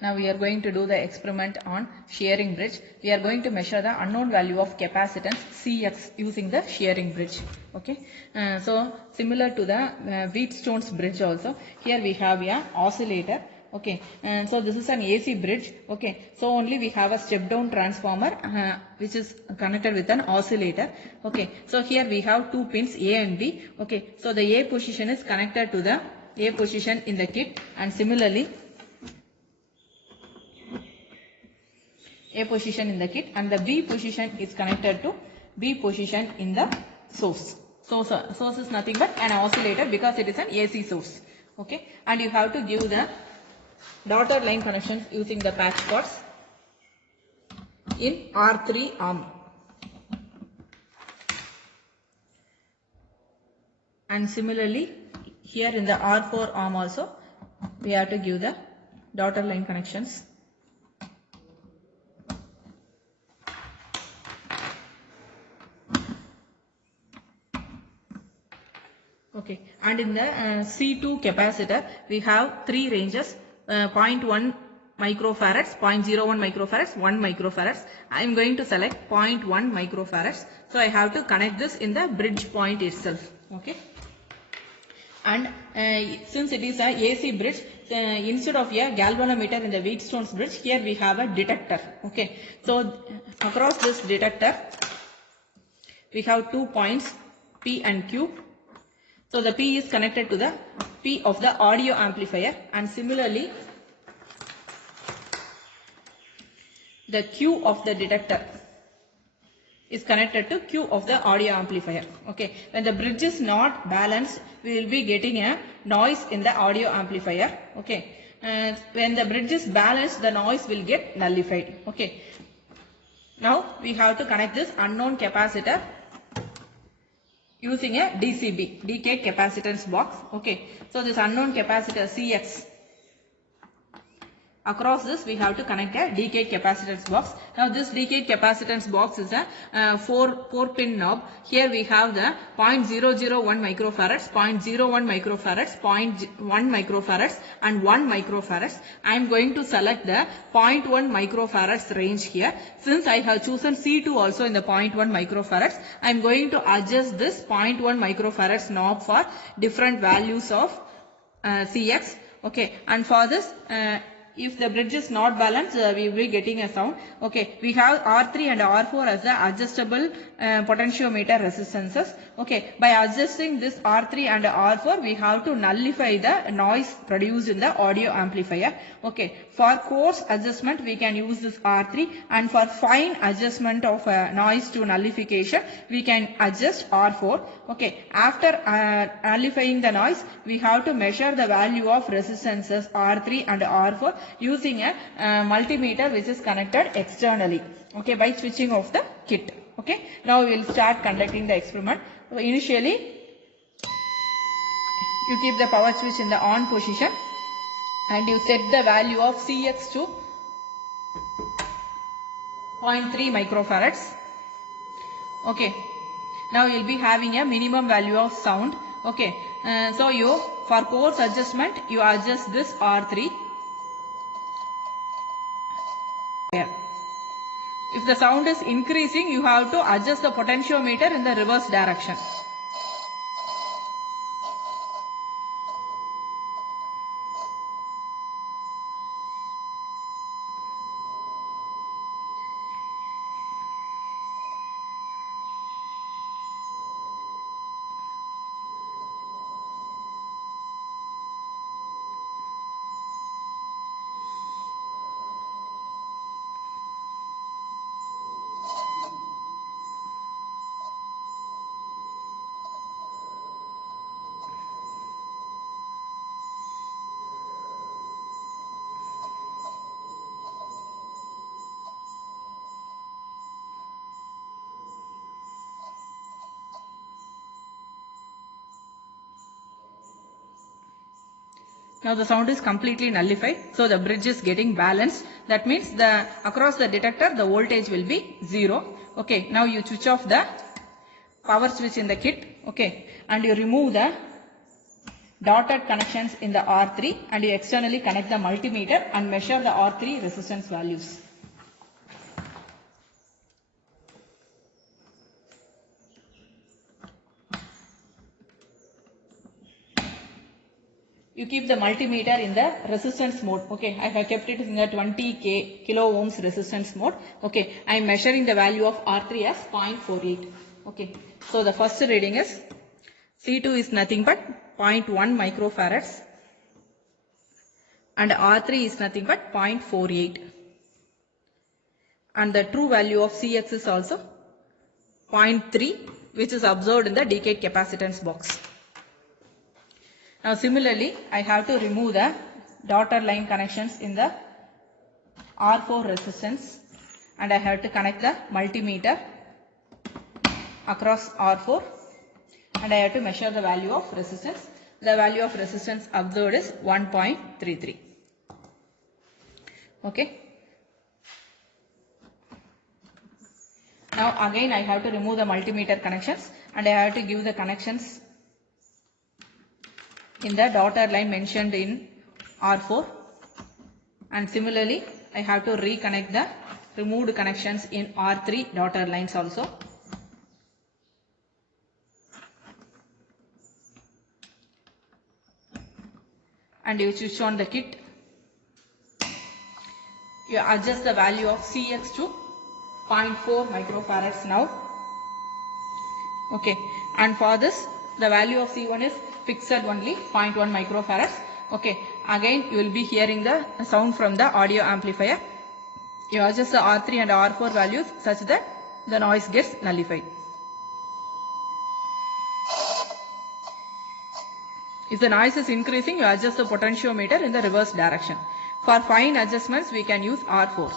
Now we are going to do the experiment on Schering Bridge. We are going to measure the unknown value of capacitance Cx using the Schering Bridge. Okay. So similar to the Wheatstone's bridge also, here we have a oscillator. Okay, and so this is an AC bridge. Okay, so only we have a step down transformer which is connected with an oscillator. Okay, so here we have two pins A and B. Okay, so the A position is connected to the A position in the kit, and similarly A position in the kit, and the B position is connected to B position in the source. Source is nothing but an oscillator because it is an AC source. Okay, and you have to give the dotted line connections using the patch cords in R3 arm. And similarly here in the R4 arm also we have to give the dotted line connections. Okay, and in the C2 capacitor we have three ranges. 0.1 microfarads, 0.01 microfarads, 1 microfarads. I am going to select 0.1 microfarads. So I have to connect this in the bridge point itself. Okay. And since it is a AC bridge, instead of a galvanometer in the Wheatstone's bridge, here we have a detector. Okay. So across this detector, we have 2 points P and Q. So the P is connected to the P of the audio amplifier, and similarly the Q of the detector is connected to Q of the audio amplifier. Okay, when the bridge is not balanced, we will be getting a noise in the audio amplifier. Okay, when the bridge is balanced, the noise will get nullified. Okay, now we have to connect this unknown capacitor using a DCB, decayed capacitance box. Okay, so this unknown capacitor Cx, across this we have to connect a decayed capacitance box. Now this decayed capacitance box is a 4 pin knob. Here we have the 0.001 microfarads, 0.01 microfarads, 0.1 microfarads and 1 microfarads. I am going to select the 0.1 microfarads range here. Since I have chosen C2 also in the 0.1 microfarads, I am going to adjust this 0.1 microfarads knob for different values of Cx. Okay, and for this if the bridge is not balanced, we will be getting a sound. Okay, we have R3 and R4 as the adjustable potentiometer resistances. Okay, by adjusting this R3 and R4, we have to nullify the noise produced in the audio amplifier. Okay, for coarse adjustment, we can use this R3, and for fine adjustment of noise to nullification, we can adjust R4. Okay, after nullifying the noise, we have to measure the value of resistances R3 and R4 using a multimeter which is connected externally. Okay, by switching off the kit. Okay, now we will start conducting the experiment. So initially you keep the power switch in the on position and you set the value of Cx to 0.3 microfarads. Okay, now you will be having a minimum value of sound. Okay, so you for coarse adjustment you adjust this R3. If the sound is increasing, you have to adjust the potentiometer in the reverse direction. Now the sound is completely nullified, so the bridge is getting balanced. That means the across the detector the voltage will be 0. Okay, now you switch off the power switch in the kit. Okay, and you remove the dotted connections in the R3 and you externally connect the multimeter and measure the R3 resistance values. You keep the multimeter in the resistance mode. Okay, I have kept it in the 20 kilo ohms resistance mode. Okay, I am measuring the value of R3 as 0.48. Okay, so the first reading is C2 is nothing but 0.1 microfarads and R3 is nothing but 0.48. And the true value of Cx is also 0.3, which is observed in the decayed capacitance box. Now similarly, I have to remove the dotted line connections in the R4 resistance and I have to connect the multimeter across R4 and I have to measure the value of resistance. The value of resistance observed is 1.33. Okay. Now again I have to remove the multimeter connections and I have to give the connections in the dotted line mentioned in R4 and similarly I have to reconnect the removed connections in R3 dotted lines also. And you switch on the kit. You adjust the value of Cx to 0.4 microfarads now. Okay, and for this the value of C1 is fixed only 0.1 microfarads. Okay, again you will be hearing the sound from the audio amplifier. You adjust the R3 and R4 values such that the noise gets nullified. If the noise is increasing, you adjust the potentiometer in the reverse direction. For fine adjustments, we can use R4.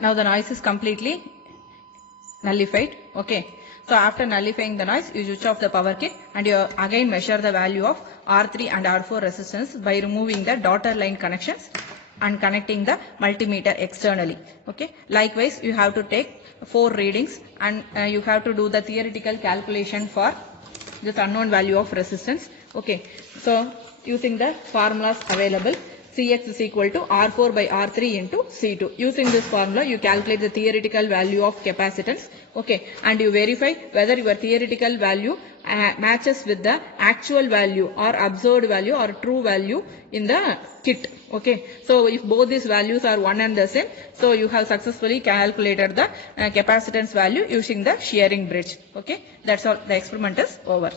Now the noise is completely nullified. Okay. So after nullifying the noise, you switch off the power kit and you again measure the value of R3 and R4 resistance by removing the dotted line connections and connecting the multimeter externally. Okay. Likewise, you have to take 4 readings and you have to do the theoretical calculation for this unknown value of resistance. Okay. So using the formulas available, Cx is equal to R4 by R3 into C2. Using this formula, you calculate the theoretical value of capacitance. Okay, and you verify whether your theoretical value matches with the actual value or observed value or true value in the kit. Okay, so if both these values are one and the same, so you have successfully calculated the capacitance value using the Schering bridge. Okay, that's all. The experiment is over.